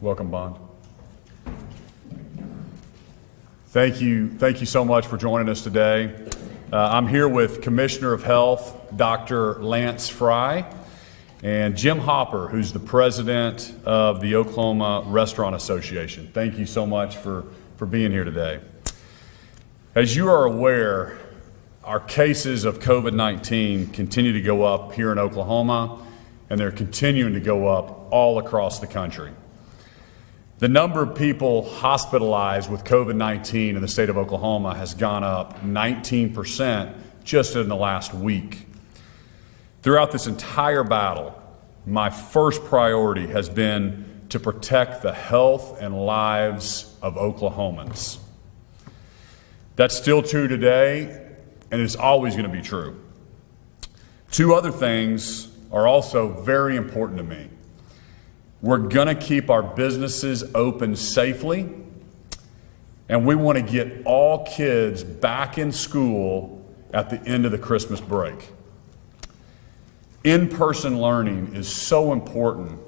Welcome, Bond. Thank you so much for joining us today. I'm here with Commissioner of Health, Dr. Lance Frye, and Jim Hopper, who's the president of the Oklahoma Restaurant Association. Thank you so much for being here today. As you are aware, our cases of COVID-19 continue to go up here in Oklahoma, and they're continuing to go up all across the country. The number of people hospitalized with COVID-19 in the state of Oklahoma has gone up 19% just in the last week. Throughout this entire battle, my first priority has been to protect the health and lives of Oklahomans. That's still true today, and it's always going to be true. Two other things are also very important to me. We're going to keep our businesses open safely, and we want to get all kids back in school at the end of the Christmas break. In-person learning is so important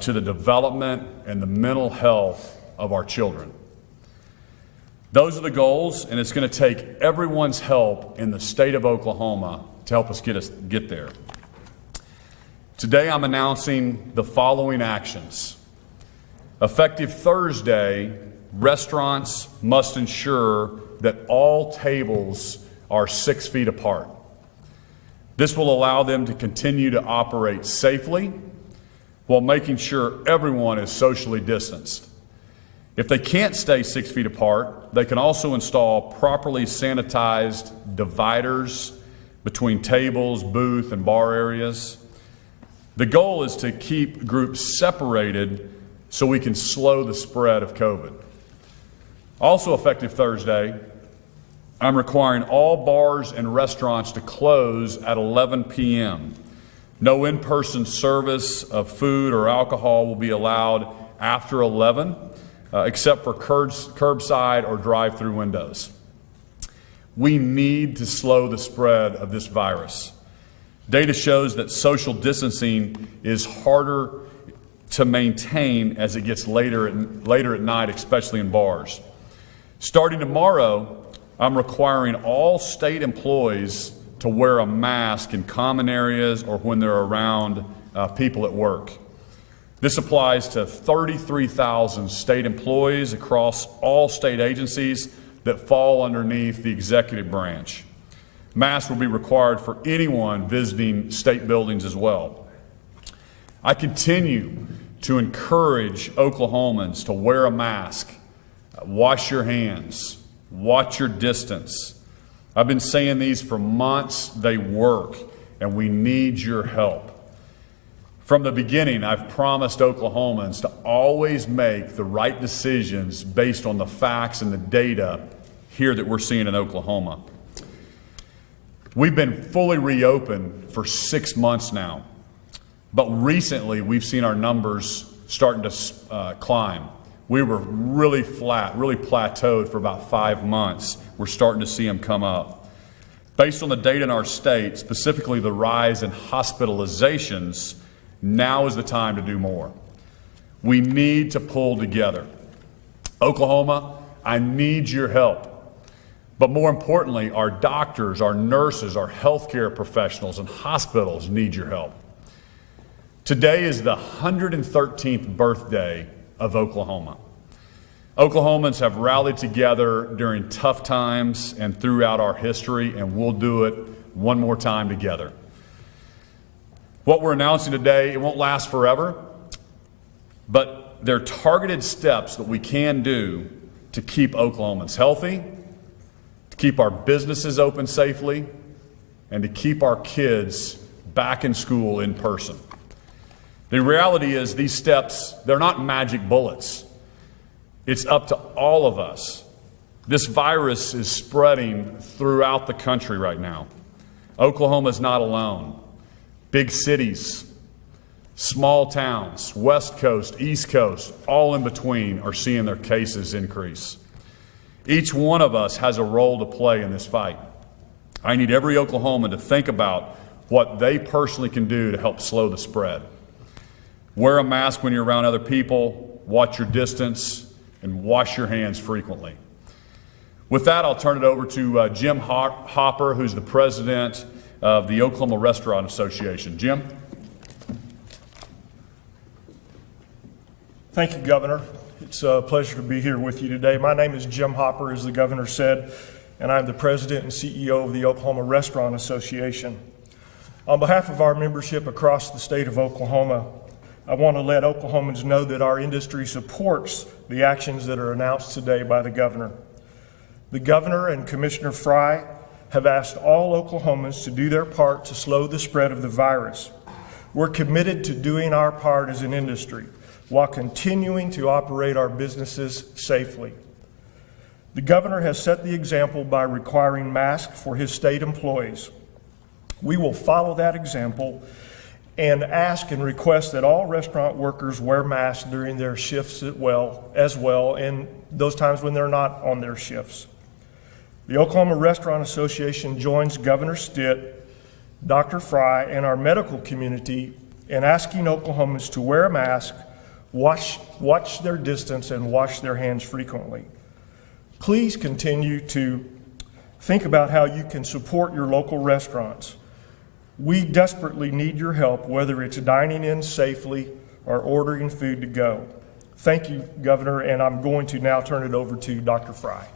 to the development and the mental health of our children. Those are the goals, and it's going to take everyone's help in the state of Oklahoma to help us get there. Today, I'm announcing the following actions. Effective Thursday, restaurants must ensure that all tables are 6 feet apart. This will allow them to continue to operate safely while making sure everyone is socially distanced. If they can't stay 6 feet apart, they can also install properly sanitized dividers between tables, booth, and bar areas. The goal is to keep groups separated so we can slow the spread of COVID. Also effective Thursday, I'm requiring all bars and restaurants to close at 11 p.m. No in-person service of food or alcohol will be allowed after 11, except for curbside or drive-through windows. We need to slow the spread of this virus. Data shows that social distancing is harder to maintain as it gets later at night, especially in bars. Starting tomorrow, I'm requiring all state employees to wear a mask in common areas or when they're around people at work. This applies to 33,000 state employees across all state agencies that fall underneath the executive branch. Masks will be required for anyone visiting state buildings as well. I continue to encourage Oklahomans to wear a mask, wash your hands, watch your distance. I've been saying these for months. They work, and we need your help. From the beginning, I've promised Oklahomans to always make the right decisions based on the facts and the data here that we're seeing in Oklahoma. We've been fully reopened for 6 months now, but recently we've seen our numbers starting to climb. We were really flat, really plateaued for about 5 months. We're starting to see them come up. Based on the data in our state, specifically the rise in hospitalizations, now is the time to do more. We need to pull together. Oklahoma, I need your help. But more importantly, our doctors, our nurses, our healthcare professionals, and hospitals need your help. Today is the 113th birthday of Oklahoma. Oklahomans have rallied together during tough times and throughout our history, and we'll do it one more time together. What we're announcing today, it won't last forever, but they're targeted steps that we can do to keep Oklahomans healthy, to keep our businesses open safely, and to keep our kids back in school in person. The reality is these steps, they're not magic bullets. It's up to all of us. This virus is spreading throughout the country right now. Oklahoma's not alone. Big cities, small towns, West Coast, East Coast, all in between are seeing their cases increase. Each one of us has a role to play in this fight. I need every Oklahoman to think about what they personally can do to help slow the spread. Wear a mask when you're around other people. watch your distance, and wash your hands frequently. With that, I'll turn it over to Jim Hopper, who's the president of the Oklahoma Restaurant Association. Jim? Thank you, Governor. It's a pleasure to be here with you today. My name is Jim Hopper, as the Governor said, and I'm the president and CEO of the Oklahoma Restaurant Association. On behalf of our membership across the state of Oklahoma, I want to let Oklahomans know that our industry supports the actions that are announced today by the Governor. The Governor and Commissioner Frye have asked all Oklahomans to do their part to slow the spread of the virus. We're committed to doing our part as an industry while continuing to operate our businesses safely. The Governor has set the example by requiring masks for his state employees. We will follow that example and ask and request that all restaurant workers wear masks during their shifts as well, and those times when they're not on their shifts. The Oklahoma Restaurant Association joins Governor Stitt, Dr. Frye, and our medical community in asking Oklahomans to wear a mask, watch their distance, and wash their hands frequently. Please continue to think about how you can support your local restaurants. We desperately need your help, whether it's dining in safely or ordering food to go. Thank you, Governor, and I'm going to now turn it over to Dr. Frye.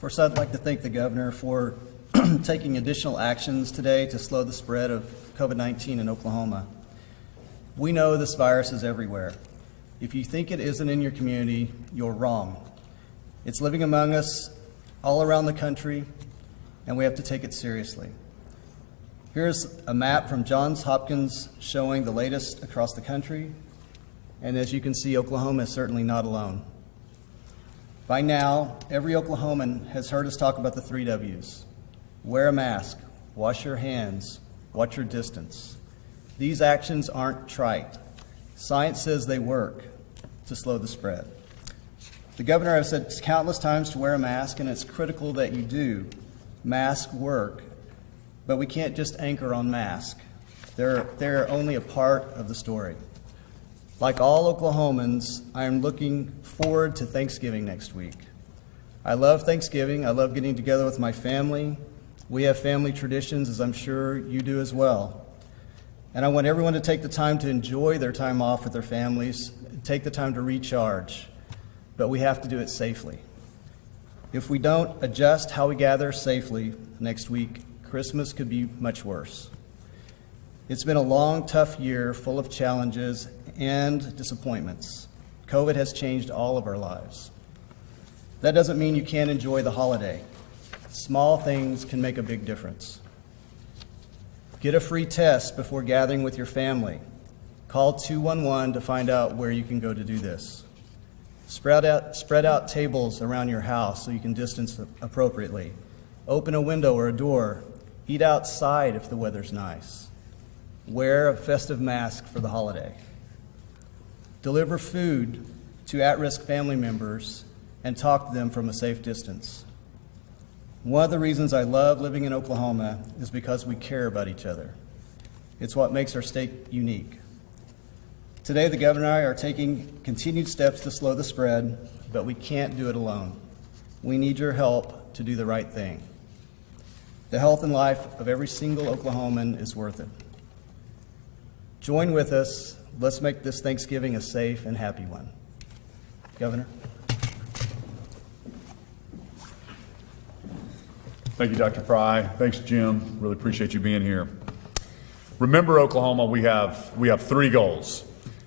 First, I'd like to thank the Governor for taking additional actions today to slow the spread of COVID-19 in Oklahoma. We know this virus is everywhere. If you think it isn't in your community, you're wrong. It's living among us all around the country, and we have to take it seriously. Here's a map from Johns Hopkins showing the latest across the country, and as you can see, Oklahoma is certainly not alone. By now, every Oklahoman has heard us talk about the 3 W's. Wear a mask, wash your hands, watch your distance. These actions aren't trite. Science says they work to slow the spread. The Governor has said countless times to wear a mask, and it's critical that you do. Masks work, but we can't just anchor on masks. They're only a part of the story. Like all Oklahomans, I am looking forward to Thanksgiving next week. I love Thanksgiving. I love getting together with my family. We have family traditions, as I'm sure you do as well. And I want everyone to take the time to enjoy their time off with their families, take the time to recharge. But we have to do it safely. If we don't adjust how we gather safely next week, Christmas could be much worse. It's been a long, tough year full of challenges and disappointments. COVID has changed all of our lives. That doesn't mean you can't enjoy the holiday. Small things can make a big difference. Get a free test before gathering with your family. Call 211 to find out where you can go to do this. Spread out tables around your house so you can distance appropriately. Open a window or a door. Eat outside if the weather's nice. Wear a festive mask for the holiday. Deliver food to at-risk family members and talk to them from a safe distance. One of the reasons I love living in Oklahoma is because we care about each other. It's what makes our state unique. Today, the Governor and I are taking continued steps to slow the spread, but we can't do it alone. We need your help to do the right thing. The health and life of every single Oklahoman is worth it. Join with us. Let's make this Thanksgiving a safe and happy one. Governor. Thank you, Dr. Frye. Thanks, Jim. Really appreciate you being here. Remember, Oklahoma, we have 3 goals.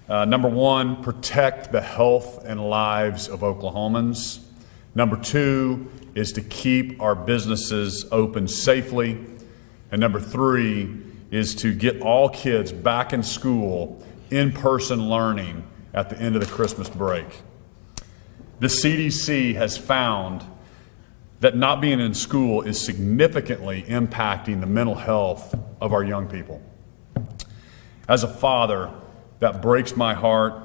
Number 1, protect the health and lives of Oklahomans. Number 2 is to keep our businesses open safely. And number 3 is to get all kids back in school, in-person learning at the end of the Christmas break. The CDC has found that not being in school is significantly impacting the mental health of our young people. As a father, that breaks my heart.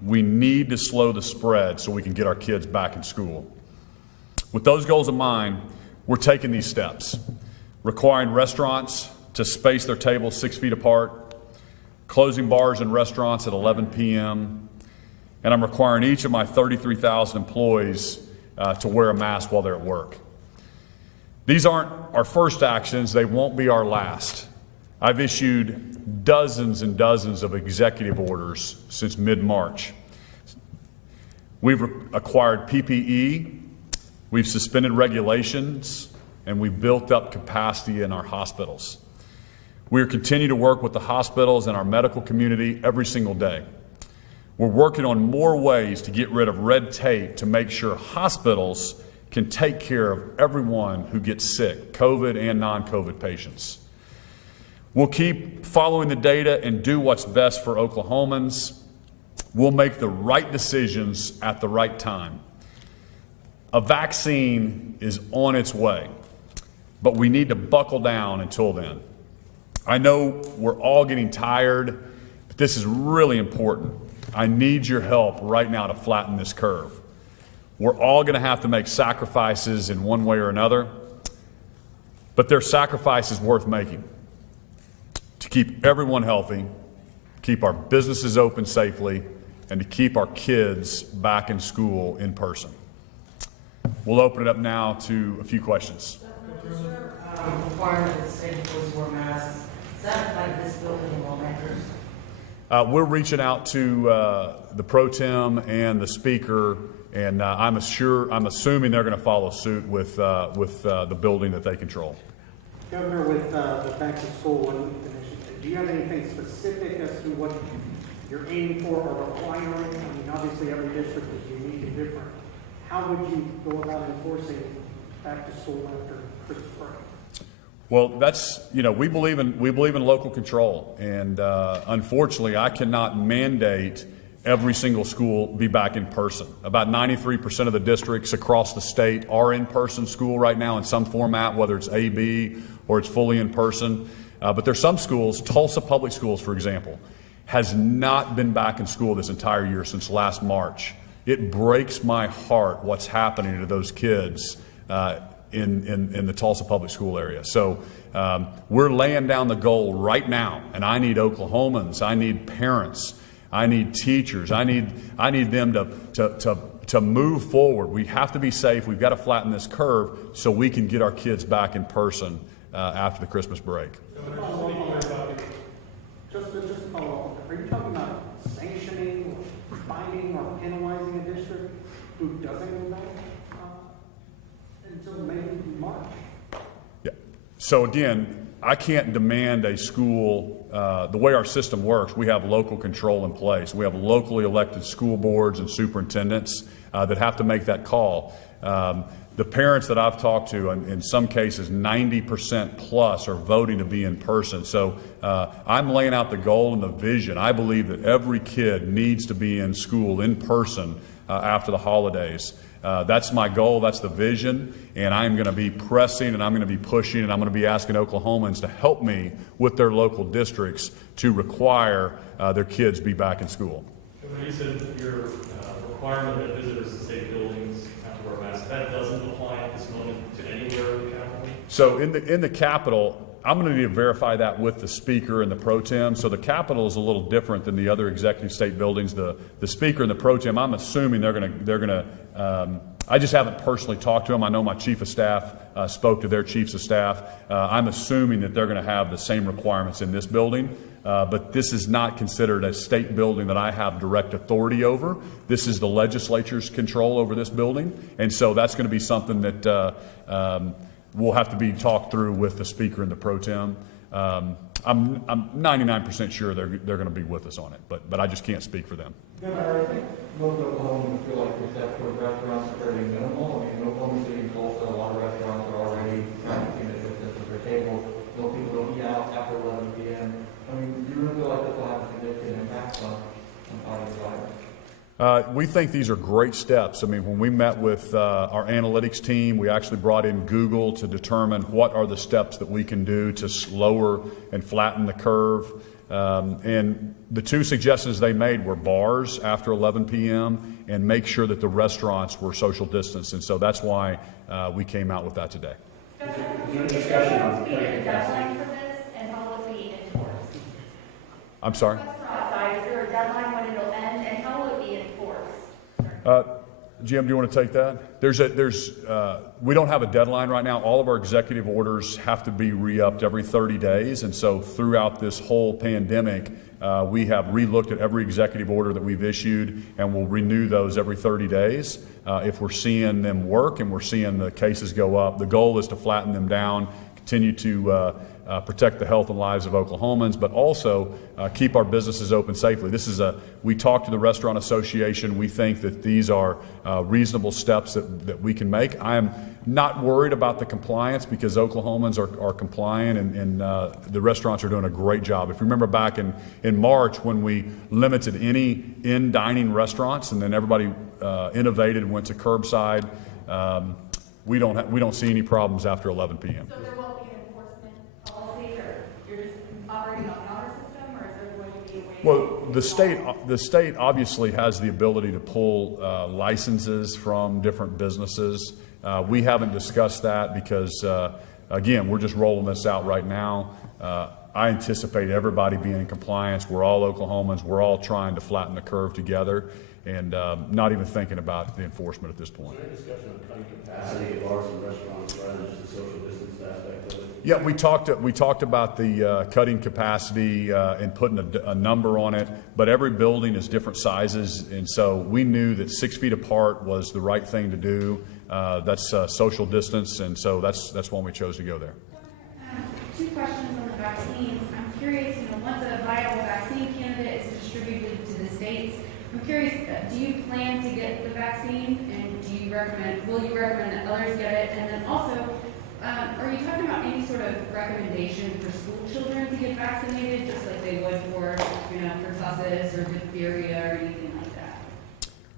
We need to slow the spread so we can get our kids back in school. With those goals in mind, we're taking these steps. requiring restaurants to space their tables 6 feet apart, closing bars and restaurants at 11 p.m., and I'm requiring each of my 33,000 employees to wear a mask while they're at work. These aren't our first actions. They won't be our last. I've issued dozens and dozens of executive orders since mid-March. We've acquired PPE, we've suspended regulations, and we've built up capacity in our hospitals. We are continuing to work with the hospitals and our medical community every single day. We're working on more ways to get rid of red tape to make sure hospitals can take care of everyone who gets sick, COVID and non-COVID patients. We'll keep following the data and do what's best for Oklahomans. We'll make the right decisions at the right time. A vaccine is on its way, but we need to buckle down until then. I know we're all getting tired, but this is really important. I need your help right now to flatten this curve. We're all going to have to make sacrifices in one way or another, but they're sacrifices worth making to keep everyone healthy, keep our businesses open safely, and to keep our kids back in school in person. We'll open it up now to a few questions. Requirement that state employees wear masks. Is that like this building in lawmakers? We're reaching out to the pro tem and the speaker, and I'm assuming they're going to follow suit with the building that they control. Governor, with the back to school initiative, do you have anything specific as to what you're aiming for or requiring? I mean, obviously every district is unique and different. How would you go about enforcing back to school after Christmas break? Well, that's, we believe in local control, and unfortunately, I cannot mandate every single school be back in person. About 93% of the districts across the state are in-person school right now in some format, whether it's AB or it's fully in person. But there's some schools, Tulsa Public Schools, for example, has not been back in school this entire year since last March. It breaks my heart what's happening to those kids in the Tulsa Public School area. So we're laying down the goal right now, and I need Oklahomans, I need parents, I need teachers, I need them to move forward. We have to be safe. We've got to flatten this curve so we can get our kids back in person after the Christmas break. Just to follow up, are you talking about sanctioning, or fining, or penalizing a district who doesn't go back until maybe March? Yeah. So again, I can't demand a school, the way our system works, we have local control in place. We have locally elected school boards and superintendents that have to make that call. The parents that I've talked to, in some cases 90% plus, are voting to be in person. So I'm laying out the goal and the vision. I believe that every kid needs to be in school in person after the holidays. That's my goal, that's the vision, and I'm going to be pressing and I'm going to be pushing and I'm going to be asking Oklahomans to help me with their local districts to require their kids be back in school. When you said your requirement that visitors to state buildings have to wear masks, that doesn't apply at this moment to anywhere in the Capitol? So in the Capitol, I'm going to need to verify that with the speaker and the pro tem. So the Capitol is a little different than the other executive state buildings. The speaker and the pro tem, I'm assuming they're going to. I just haven't personally talked to them. I know my chief of staff spoke to their chiefs of staff. I'm assuming that they're going to have the same requirements in this building. But this is not considered a state building that I have direct authority over. This is the legislature's control over this building. And so that's going to be something that will have to be talked through with the speaker and the pro tem. I'm 99% sure they're going to be with us on it, but I just can't speak for them. Governor, I think most Oklahomans feel like the except for restaurants are fairly minimal. I mean, in Oklahoma City and Tulsa, a lot of restaurants are already trying to keep distance at their tables. Most people don't eat out after 11 p.m. I mean, do you really feel like this will have a significant impact on fighting the virus? We think these are great steps. I mean, when we met with our analytics team, we actually brought in Google to determine what are the steps that we can do to lower and flatten the curve. And the two suggestions they made were bars after 11 p.m. and make sure that the restaurants were social distance. And so that's why we came out with that today. Is there any discussion on cutting capacity? For this, and how will it be enforced? I'm sorry? Restaurant side, is there a deadline when it'll end, and how will it be enforced? Jim, do you want to take that? We don't have a deadline right now. All of our executive orders have to be re-upped every 30 days. And so throughout this whole pandemic, we have re-looked at every executive order that we've issued, and we'll renew those every 30 days. If we're seeing them work and we're seeing the cases go up, the goal is to flatten them down, continue to protect the health and lives of Oklahomans, but also keep our businesses open safely. We talked to the Restaurant Association. We think that these are reasonable steps that we can make. I am not worried about the compliance because Oklahomans are compliant, and the restaurants are doing a great job. If you remember back in March when we limited any in-dining restaurants and then everybody innovated and went to curbside, we don't see any problems after 11 p.m. So there won't be an enforcement policy, or you're just operating on an honor system, or is there going to be a way? Well, the state obviously has the ability to pull licenses from different businesses. We haven't discussed that because, again, we're just rolling this out right now. I anticipate everybody being in compliance. We're all Oklahomans. We're all trying to flatten the curve together, and not even thinking about the enforcement at this point. Is there any discussion on cutting capacity of bars and restaurants rather than just the social distance aspect of it? Yeah, we talked about the cutting capacity and putting a number on it, but every building is different sizes, and so we knew that 6 feet apart was the right thing to do. That's social distance, and so that's why we chose to go there. Two questions on the vaccines. I'm curious, once a viable vaccine candidate is distributed to the states, I'm curious, do you plan to get the vaccine, and will you recommend that others get it? And then also, are you talking about any sort of recommendation for school children to get vaccinated, just like they would for, pertussis or diphtheria or anything like that?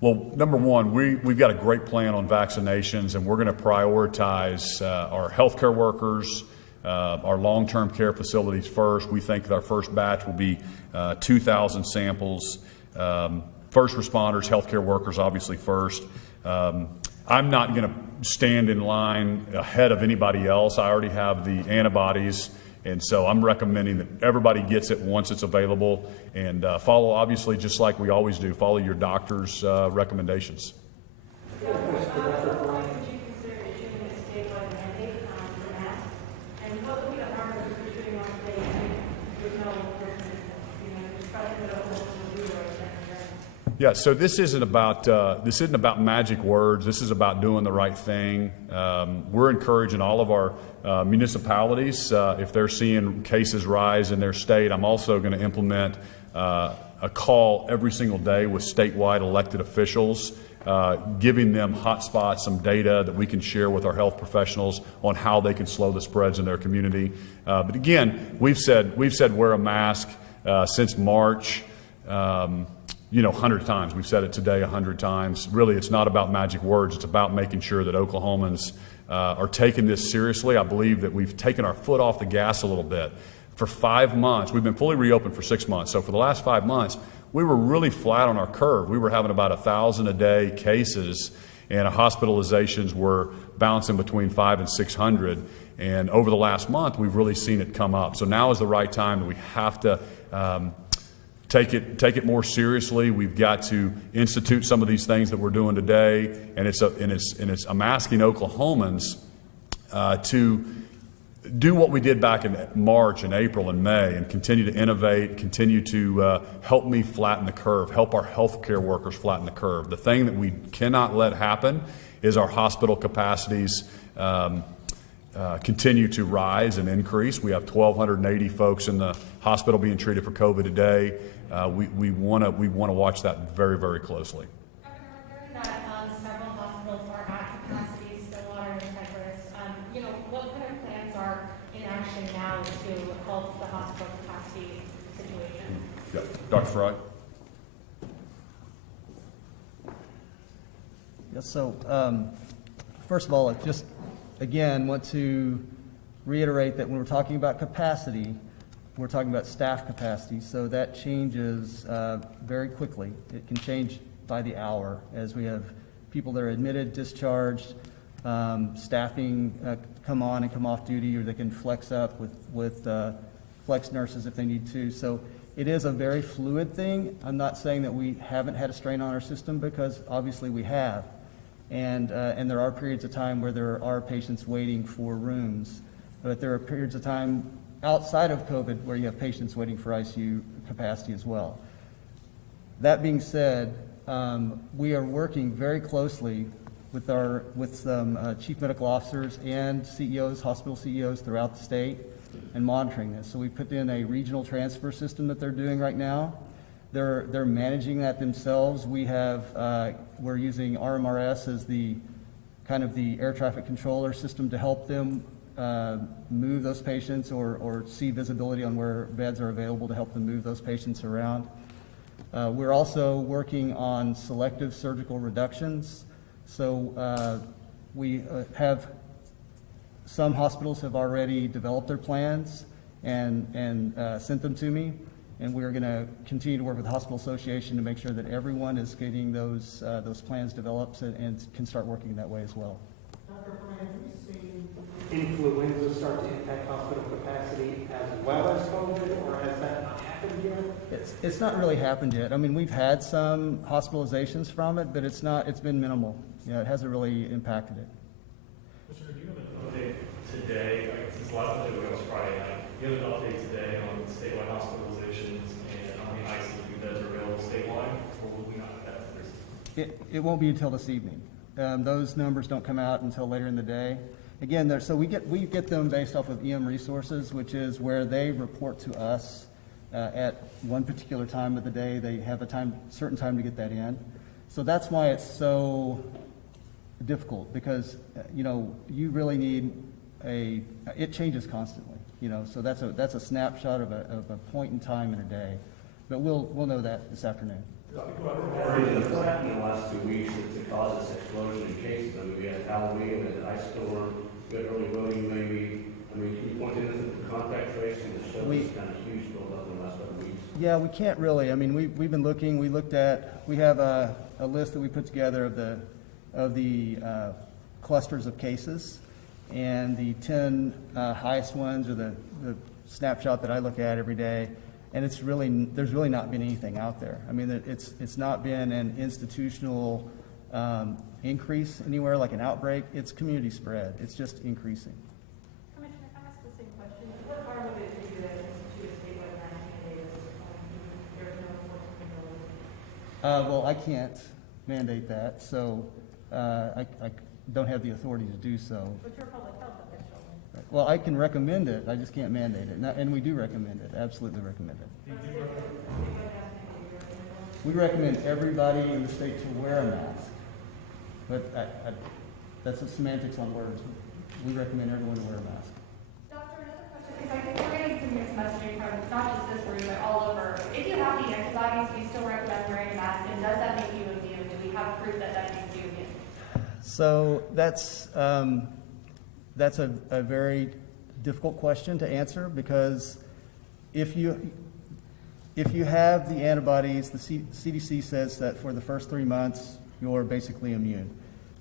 Well, number one, we've got a great plan on vaccinations, and we're going to prioritize our healthcare workers, our long-term care facilities first. We think that our first batch will be 2,000 samples. First responders, healthcare workers, obviously first. I'm not going to stand in line ahead of anybody else. I already have the antibodies, and so I'm recommending that everybody gets it once it's available, and follow, obviously, just like we always do, follow your doctor's recommendations. Would you consider issuing a statewide mandate for masks? And what would be the harm of issuing on the day with no enforcement? Just probably put a whole review or something. Yeah, so this isn't about magic words. This is about doing the right thing. We're encouraging all of our municipalities, if they're seeing cases rise in their state. I'm also going to implement a call every single day with statewide elected officials, giving them hotspots, some data that we can share with our health professionals on how they can slow the spreads in their community. But again, we've said wear a mask since March. 100 times. We've said it today 100 times. Really, it's not about magic words. It's about making sure that Oklahomans are taking this seriously. I believe that we've taken our foot off the gas a little bit. For 5 months, we've been fully reopened for 6 months. So for the last 5 months, we were really flat on our curve. We were having about 1,000 a day cases, and our hospitalizations were bouncing between 500 and 600. And over the last month, we've really seen it come up. So now is the right time that we have to take it more seriously. We've got to institute some of these things that we're doing today, and I'm asking Oklahomans to do what we did back in March and April and May, and continue to innovate, continue to help me flatten the curve, help our healthcare workers flatten the curve. The thing that we cannot let happen is our hospital capacities continue to rise and increase. We have 1,280 folks in the hospital being treated for COVID today. We want to watch that very, very closely. Given that several hospitals are at capacity, Stillwater and Cypress, what kind of plans are in action now to help the hospital capacity situation? Yeah. Dr. Frye? Yes, so first of all, I just, again, want to reiterate that when we're talking about capacity, we're talking about staff capacity, so that changes very quickly. It can change by the hour as we have people that are admitted, discharged, staffing come on and come off duty, or they can flex up with flex nurses if they need to. So it is a very fluid thing. I'm not saying that we haven't had a strain on our system, because obviously we have. And there are periods of time where there are patients waiting for rooms, but there are periods of time outside of COVID where you have patients waiting for ICU capacity as well. That being said, we are working very closely with some chief medical officers and CEOs, hospital CEOs throughout the state, and monitoring this. So we put in a regional transfer system that they're doing right now. They're managing that themselves. We're using RMRS as the kind of the air traffic controller system to help them move those patients, or see visibility on where beds are available to help them move those patients around. We're also working on selective surgical reductions. So we have some hospitals have already developed their plans and sent them to me, and we're going to continue to work with the Hospital Association to make sure that everyone is getting those plans developed and can start working that way as well. Dr. Frye, have you seen influenza start to impact hospital capacity as well as COVID, or has that not happened yet? It's not really happened yet. I mean, we've had some hospitalizations from it, but it's been minimal. It hasn't really impacted it. Mr. Do you have an update today, since the last update was Friday night, do you have an update today on statewide hospitalizations and how many ICU beds are available statewide, or will we not have that? It won't be until this evening. Those numbers don't come out until later in the day. Again, so we get them based off of EM Resources, which is where they report to us at one particular time of the day. They have a certain time to get that in. So that's why it's so difficult, because you really need it changes constantly. So that's a snapshot of a point in time in a day. But we'll know that this afternoon. What happened in the last 2 weeks to cause this explosion in cases? I mean, we had Halloween, we had the ice storm, we had early voting maybe. I mean, can you point to the contact tracing that shows this kind of huge buildup in the last couple of weeks? Yeah, we can't really. I mean, we've been looking. We have a list that we put together of the clusters of cases, and the 10 highest ones are the snapshot that I look at every day. And there's really not been anything out there. I mean, it's not been an institutional increase anywhere, like an outbreak. It's community spread. It's just increasing. Commissioner, can I ask the same question? What harm would it do to institute a statewide mandate if there's no enforcement ability? Well, I can't mandate that, so I don't have the authority to do so. But you're a public health official. Well, I can recommend it. I just can't mandate it. And we do recommend it. Absolutely recommend it. We recommend everybody in the state to wear a mask. But that's the semantics on words. We recommend everyone to wear a mask. Doctor, another question, because I think we're getting some mixed messaging from not just this room, but all over. If you have the antibodies, do you still recommend wearing a mask, and does that make you immune? Do we have proof that that makes you immune? So that's a very difficult question to answer, because if you have the antibodies, the CDC says that for the first 3 months, you're basically immune.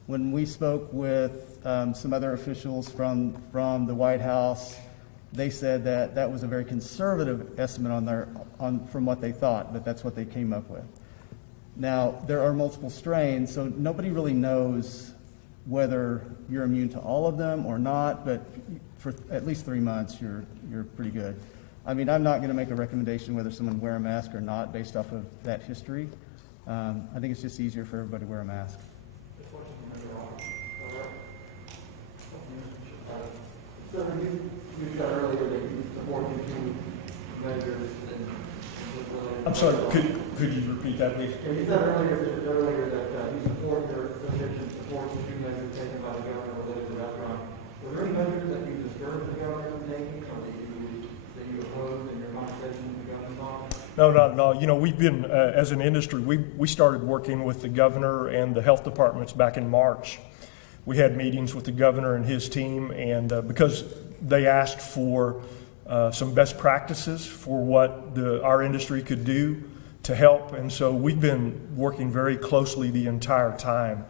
When we spoke with some other officials from the White House, they said that was a very conservative estimate from what they thought, but that's what they came up with. Now, there are multiple strains, so nobody really knows whether you're immune to all of them or not, but for at least 3 months, you're pretty good. I mean, I'm not going to make a recommendation whether someone wear a mask or not based off of that history. I think it's just easier for everybody to wear a mask. So you said earlier that you support two measures and. I'm sorry, could you repeat that, please? You said earlier that you support your association supports the two measures taken by the governor related to restaurants. Were there any measures that you discouraged the governor from taking, or that you opposed in your conversation with the governor's office? No, not at all. We've been, as an industry, we started working with the governor and the health departments back in March. We had meetings with the governor and his team, and because they asked for some best practices for what our industry could do to help, and so we've been working very closely the entire time.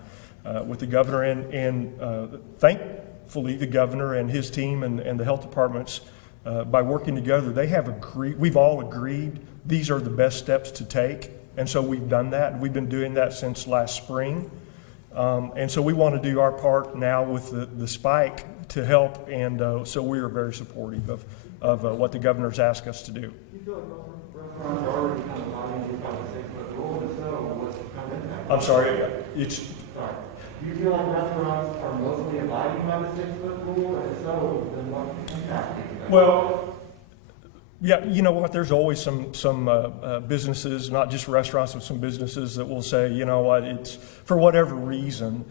with the governor and thankfully the governor and his team and the health departments, by working together, they have agreed, we've all agreed these are the best steps to take. And so we've done that. We've been doing that since last spring. And so we want to do our part now with the spike to help. And so we are very supportive of what the governor's asked us to do. Do you feel like restaurants are already kind of abiding by the 6-foot rule, and so what's the kind of impact? I'm sorry, Sorry. Do you feel like restaurants are mostly abiding by the 6-foot rule, and so then what impact do you think? well, yeah, you know what, there's always some businesses, not just restaurants, but some businesses that will say, you know what, it's, for whatever reason,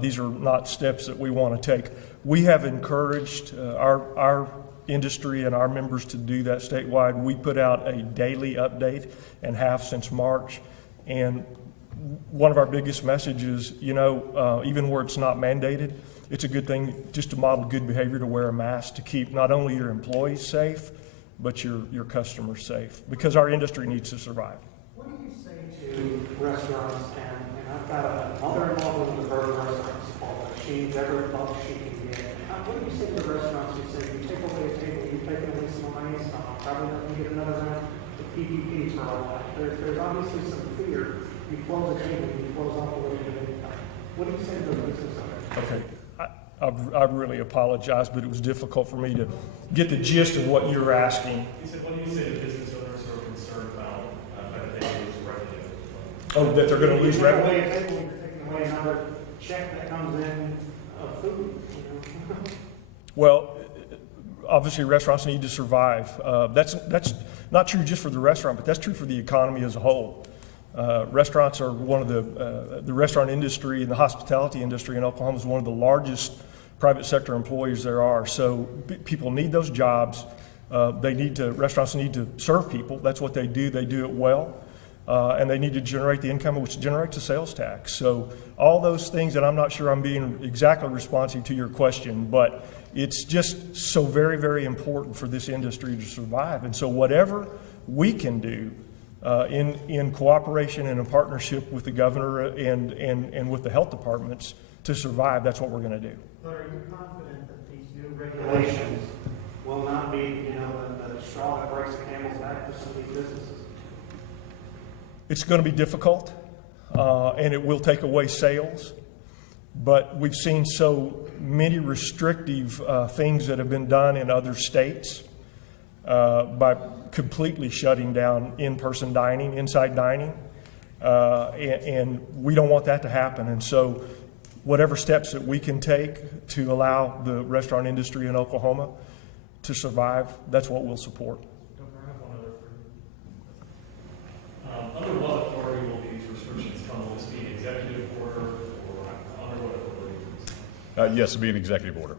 these are not steps that we want to take. We have encouraged our industry and our members to do that statewide. We put out a daily update and have since March. And one of our biggest messages, you know, even where it's not mandated, it's a good thing just to model good behavior to wear a mask to keep not only your employees safe, but your customers safe, because our industry needs to survive. What do you say to restaurants, and I've got a mother-in-law with a burger restaurant called She Better Love She Can Get. What do you say to the restaurants who say, you take away a table, you take away some money, so I'm probably not going to get another round of PPP for a while. There's obviously some fear. You close a table, you close off a little bit of income. What do you say to the business owners? Okay. I really apologize, but it was difficult for me to get the gist of what you're asking. He said, what do you say to business owners who are concerned about that they lose revenue? Oh, that they're going to lose You take revenue? away a table, you're taking away another check that comes in of food, you know? Well, obviously restaurants need to survive. That's not true just for the restaurant, but that's true for the economy as a whole. Restaurants are one of the restaurant industry and the hospitality industry in Oklahoma is one of the largest private sector employers there are. So people need those jobs. Restaurants need to serve people. That's what they do. They do it well. And they need to generate the income, which generates a sales tax. So all those things, and I'm not sure I'm being exactly responsive to your question, but it's just so very, very important for this industry to survive. And so whatever we can do in cooperation and in partnership with the governor and with the health departments to survive, that's what we're going to do. But are you confident that these new regulations will not be, you know, the straw that breaks the camel's back for some of these businesses? It's going to be difficult, and it will take away sales, but we've seen so many restrictive things that have been done in other states by completely shutting down in-person dining, inside dining, and we don't want that to happen. And so whatever steps that we can take to allow the restaurant industry in Oklahoma to survive, that's what we'll support. Governor, I have one other for you. Under what authority will these restrictions come? Will this be an executive order or under what authority? Yes, it'll be an executive order.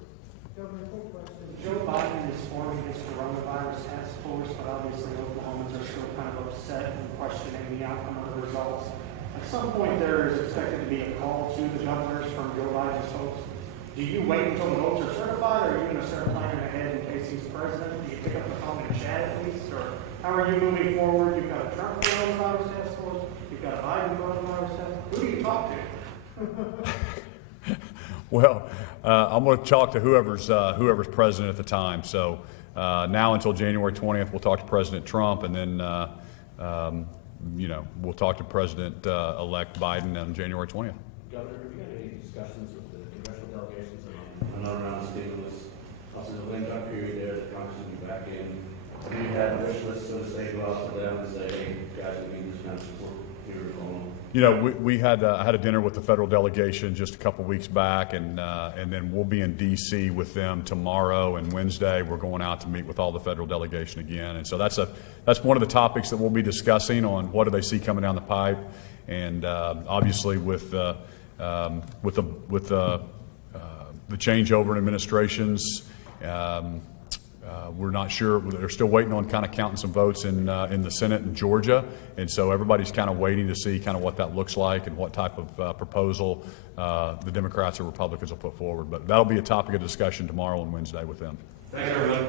Governor, quick question. Joe Biden is forming his coronavirus task force, but obviously Oklahomans are still kind of upset and questioning the outcome of the results. At some point, there is expected to be a call to the governors from Joe Biden's folks. Do you wait until the votes are certified, or are you going to start planning ahead in case he's president? Do you pick up the phone and chat at least, or how are you moving forward? You've got a Trump coronavirus task force, you've got a Biden coronavirus task force. Who do you talk to? Well, I'm going to talk to whoever's president at the time. So now until January 20th, we'll talk to President Trump, and then we'll talk to President-elect Biden on January 20th. Governor, have you had any discussions with the congressional delegations on another round of stimulus? Also, the lame duck period there, the Congress will be back in. Do you have wish lists, so to say, go out to them and say, hey, guys, we need this kind of support here at home? You know, I had a dinner with the federal delegation just a couple weeks back, and then we'll be in D.C. with them tomorrow and Wednesday. We're going out to meet with all the federal delegation again, and so that's one of the topics that we'll be discussing on what do they see coming down the pipe, and obviously with the changeover in administrations. We're not sure. They're still waiting on kind of counting some votes in the Senate in Georgia, and so everybody's kind of waiting to see kind of what that looks like and what type of proposal the Democrats or Republicans will put forward. But that'll be a topic of discussion tomorrow and Wednesday with them. Thank you, everyone.